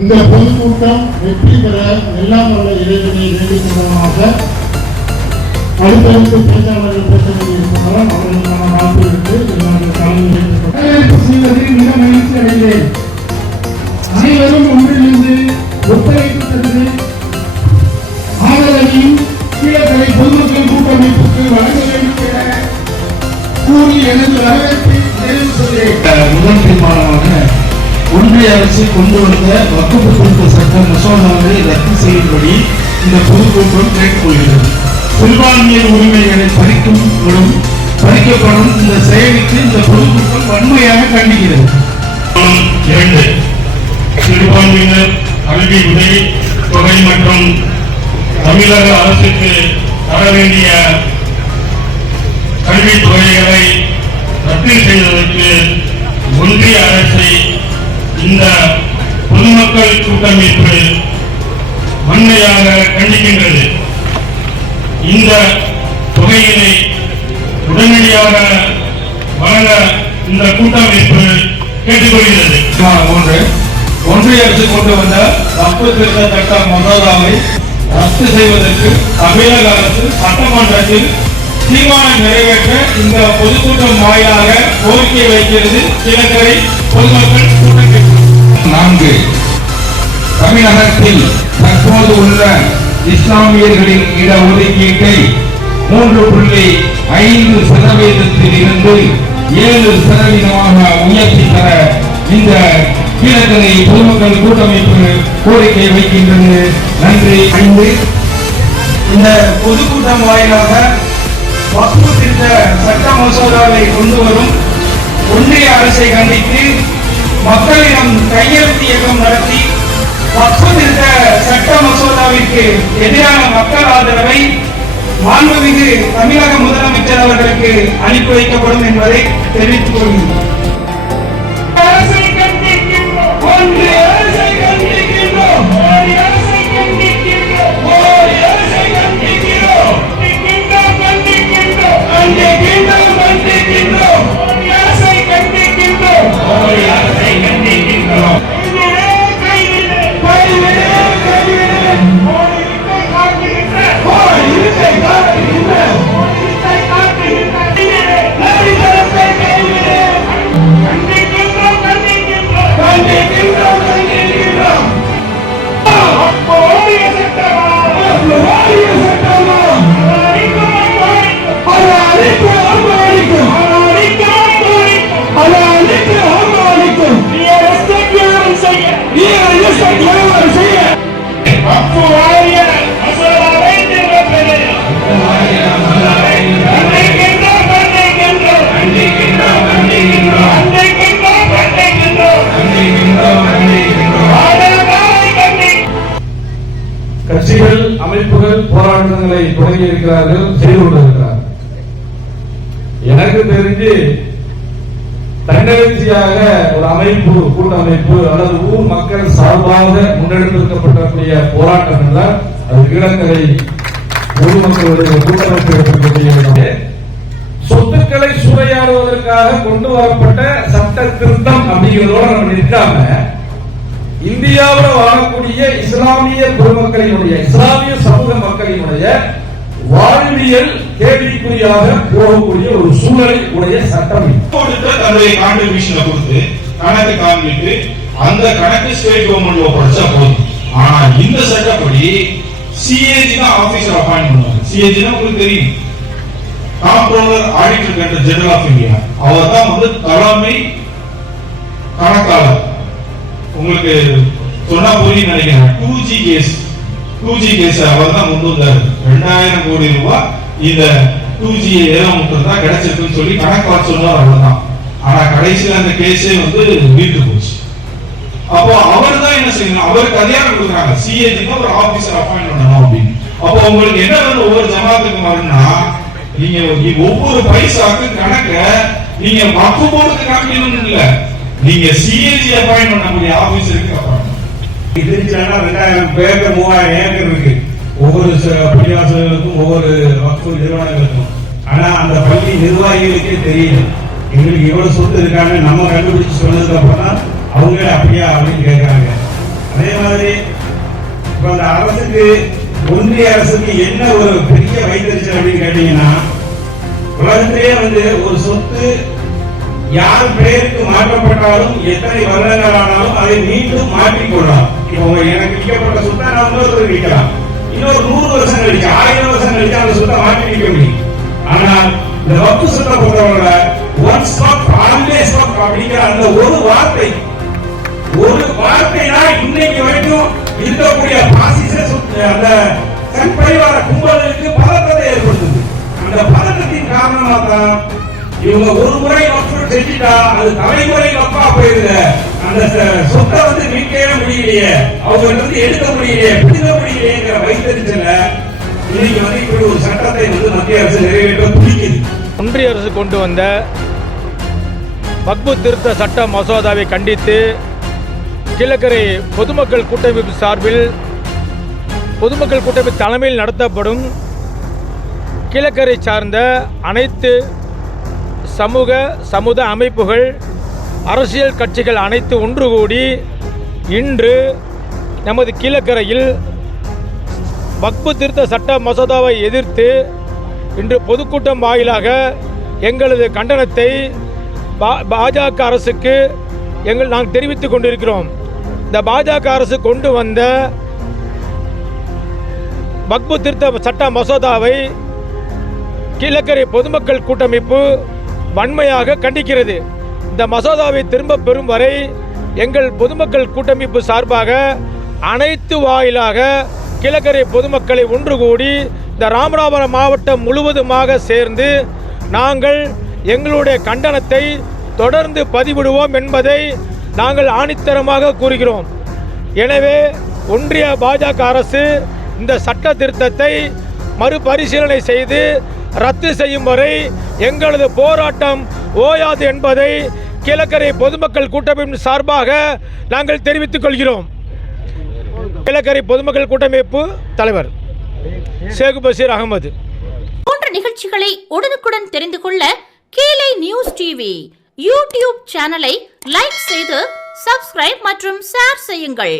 இந்த பொதுக்கூட்டம் வெற்றி பெற எல்லாம் வல்ல இறைவனை வேண்டிக் கொண்டவனாக அடுத்தடுத்து பேச்சாளர்கள் பேச வேண்டியிருப்பதால் அவர்களுக்கான வாய்ப்பு எடுத்து செய்வதில் மிக மகிழ்ச்சி அடைந்தேன். அனைவரும் ஒன்றிணைந்து ஒத்துழைப்பு தந்து ஆதரவையும் கீழக்கரை பொதுமக்கள் கூட்டமைப்புக்கு வழங்க வேண்டும் என கூறி எனது வரவேற்பை நிறைவு செய்தேன். முதல் தீர்மானமாக ஒன்றிய அரசு கொண்டு வந்த வகுப்பு திருத்த சட்ட மசோதாவை ரத்து செய்யும்படி இந்த பொதுக்கூட்டம் கேட்டுக்கொள்கிறது. சிறுபான்மையர் உரிமைகளை பறிக்கப்படும் இந்த செயலுக்கு இந்த பொதுக்கூட்டம் வன்மையாக கண்டிக்கிறது. 2. சிறுபான்மையினர் கல்வி உதவி தொகை மற்றும் தமிழக அரசுக்கு தர வேண்டிய கல்வித் தொகைகளை ரத்து செய்வதற்கு ஒன்றிய அரசை இந்த பொதுமக்கள் கூட்டமைப்பு வன்மையாக கண்டிக்கின்றது. இந்த தொகையினை உடனடியாக வழங்க இந்த கூட்டமைப்பு கேட்டுக்கொள்கிறது. 3. ஒன்றிய அரசு கொண்டு வந்த வக்ஃபு திருத்த சட்ட மசோதாவை ரத்து செய்வதற்கு தமிழக அரசு சட்டமன்றத்தில் தீர்மானம் நிறைவேற்ற இந்த பொதுக்கூட்டம் வாயிலாக கோரிக்கை வைக்கிறது கீழக்கரை பொதுமக்கள் கூட்டமைப்பு. 4. தமிழகத்தில் தற்போது உள்ள இஸ்லாமியர்களின் இடஒதுக்கீட்டை 3.5% இருந்து 7% உயர்த்தி தர இந்த கீழக்கரை பொதுமக்கள் கூட்டமைப்பு கோரிக்கை வைக்கின்றது. நன்றி. 5. இந்த பொதுக்கூட்டம் வாயிலாக வக்ஃபு திருத்த சட்ட மசோதாவை கொண்டு வரும் ஒன்றிய அரசை கண்டித்து மக்களிடம் கையெழுத்து இயக்கம் நடத்தி வக்ஃபு திருத்த சட்ட மசோதாவிற்கு எதிரான மக்கள் ஆதரவை மாண்புமிகு தமிழக முதலமைச்சர் அவர்களுக்கு அனுப்பி வைக்கப்படும் என்பதை தெரிவித்துக் கொள்கிறோம். கட்சிகள் அமைப்புகள் போராட்டங்களை தொடங்கி இருக்கிறார்கள், செய்து கொண்டிருக்கிறார்கள். எனக்கு தெரிஞ்சு தன்னெழுச்சியாக ஒரு அமைப்பு கூட்டமைப்பு அல்லது ஊர் மக்கள் சார்பாக முன்னெடுக்கப்படக்கூடிய போராட்டங்கள் தான் அது கீழக்கரை பொதுமக்களுடைய கூட்டமைப்பு. சொத்துக்களை சூறையாடுவதற்காக கொண்டு வரப்பட்ட சட்ட திருத்தம் அப்படிங்கிறதோட நம்ம நிற்காம இந்தியாவில் வாழக்கூடிய இஸ்லாமிய பொதுமக்களினுடைய இஸ்லாமிய சமூக மக்களினுடைய வாழ்வியல் கேள்விக்குறியாக போகக்கூடிய ஒரு சூழலை உடைய சட்டம். தன்னுடைய கான்ட்ரிபியூஷனை கொடுத்து கணக்கு காண்பித்து அந்த கணக்கு ஸ்டேட் கவர்மெண்ட் ஒப்படைச்சா போதும். ஆனா இந்த சட்டப்படி சிஏஜி தான் ஆபீசர் அப்பாயிண்ட் பண்ணுவாங்க. சிஏஜி உங்களுக்கு தெரியும், காம்ப்ட்ரோலர் ஆடிட்டர் ஜெனரல் ஆஃப் இந்தியா. அவர் தான் தலைமை கணக்காளர். உங்களுக்கு சொன்னா புரியும் நினைக்கிறேன். 2G கேஸ் அவர் தான் கொண்டு வந்தார். 2000 கோடி ரூபாய் இந்த 2G ஏதம் தான் கிடைச்சிருக்குன்னு சொல்லி கணக்காளர் சொன்னார். அவ்வளவுதான். ஆனா கடைசியில் அந்த கேஸே வீட்டு போச்சு. அப்போ அவர் தான் என்ன செய்யணும், அவருக்கு அதிகாரம் கொடுக்குறாங்க. சிஏஜி ஒரு ஆபீசர் அப்பாயிண்ட் பண்ணணும் அப்படின்னு. அப்போ உங்களுக்கு என்ன ஒவ்வொரு ஜமாத்துக்கு வரும்னா, நீங்க ஒவ்வொரு பைசாக்கு கணக்க நீங்க வக்ஃபு போர்டுக்கு காமிக்கணும் இல்ல, நீங்க சிஏஜி அப்பாயிண்ட் பண்ணக்கூடிய ஆபீசருக்கு அப்பாயிண்ட். திருச்சினா 2000 பேருக்கு 3000 ஏக்கர் இருக்கு. ஒவ்வொரு பள்ளிவாசலுக்கும் ஒவ்வொரு வக்ஃபு நிறுவனங்களுக்கும். ஆனா அந்த பள்ளி நிர்வாகிகளுக்கே தெரியல எங்களுக்கு இவ்வளவு சொத்து இருக்காங்க. நம்ம கண்டுபிடிச்சு சொன்னதுக்கு அப்புறம் தான் அவங்களே அப்படியா அப்படின்னு கேட்கறாங்க. அதே மாதிரி இப்ப அந்த அரசுக்கு, ஒன்றிய அரசுக்கு என்ன ஒரு பெரிய வைத்தறிச்சல் அப்படின்னு கேட்டீங்கன்னா, உலகத்திலேயே ஒரு சொத்து யார் பெயருக்கு மாற்றப்பட்டாலும் எத்தனை வருடங்கள் ஆனாலும் அதை மீண்டும் மாற்றிக்கொள்ளலாம். இப்போ எனக்கு விற்கப்பட்ட சொத்தை நான் இன்னொருத்தருக்கு விற்கலாம். இன்னொரு 100 வருஷம் கழிச்சு, 1000 வருஷம் கழிச்சு அந்த சொத்தை மாற்றி விற்க முடியும். ஆனால் இந்த வக்ஃபு சொத்தை பொறுத்தவரை ஒன்ஸ் வக்ஃப் ஆல்வேஸ் வக்ஃப் அப்படிங்கிற அந்த ஒரு வார்த்தை தான் இன்னைக்கு வரைக்கும் இருக்கக்கூடிய பாசிச அந்த கற்பழிவார கும்பலுக்கு பதற்றத்தை ஏற்படுத்துது. அந்த பதற்றத்தின் காரணமா தான் இவங்க ஒரு முறை வக்ஃபு செஞ்சுட்டா அது தலைமுறை வக்ஃபா போயிருது. அந்த சொத்தை மீட்கவே முடியலையே, அவங்க எடுக்க முடியலையே, பிடிக்க முடியலையேங்கிற வைத்தறிச்சல இன்னைக்கு இப்படி ஒரு சட்டத்தை மத்திய அரசு நிறைவேற்ற துடிக்குது. ஒன்றிய அரசு கொண்டு வந்த வக்ஃபு திருத்த சட்ட மசோதாவை கண்டித்து கீழக்கரை பொதுமக்கள் கூட்டமைப்பு சார்பில் பொதுமக்கள் கூட்டமைப்பு தலைமையில் நடத்தப்படும் கீழக்கரை சார்ந்த அனைத்து சமுதாய அமைப்புகள், அரசியல் கட்சிகள் அனைத்து ஒன்று கூடி இன்று நமது கீழக்கரையில் வக்ஃபு திருத்த சட்ட மசோதாவை எதிர்த்து இன்று பொதுக்கூட்டம் வாயிலாக எங்களது கண்டனத்தை பாஜக அரசுக்கு நாங்கள் தெரிவித்துக் கொண்டிருக்கிறோம். இந்த பாஜக அரசு கொண்டு வந்த வக்ஃபு திருத்த சட்ட மசோதாவை கீழக்கரை பொதுமக்கள் கூட்டமைப்பு வன்மையாக கண்டிக்கிறது. இந்த மசோதாவை திரும்ப பெறும் வரை எங்கள் பொதுமக்கள் கூட்டமைப்பு சார்பாக அனைத்து வாயிலாக கீழக்கரை பொதுமக்களை ஒன்று கூடி இந்த ராமநாதபுரம் மாவட்டம் முழுவதுமாக சேர்ந்து நாங்கள் எங்களுடைய கண்டனத்தை தொடர்ந்து பதிவிடுவோம் என்பதை நாங்கள் ஆணித்தரமாக கூறுகிறோம். எனவே ஒன்றிய பாஜக அரசு இந்த சட்ட திருத்தத்தை மறுபரிசீலனை செய்து ரத்து செய்யும் வரை எங்களது போராட்டம் ஓயாது என்பதை கீழக்கரை பொதுமக்கள் கூட்டமைப்பு சார்பாக நாங்கள் தெரிவித்துக் கொள்கிறோம். கீழக்கரை பொதுமக்கள் கூட்டமைப்பு தலைவர் ஷேக் பஷீர் அகமது. போன்ற நிகழ்ச்சிகளை உடனுக்குடன் தெரிந்து கொள்ள கீழே நியூஸ் டிவி யூடியூப் சேனலை லைக் செய்து சப்ஸ்கிரைப் மற்றும் ஷேர் செய்யுங்கள்.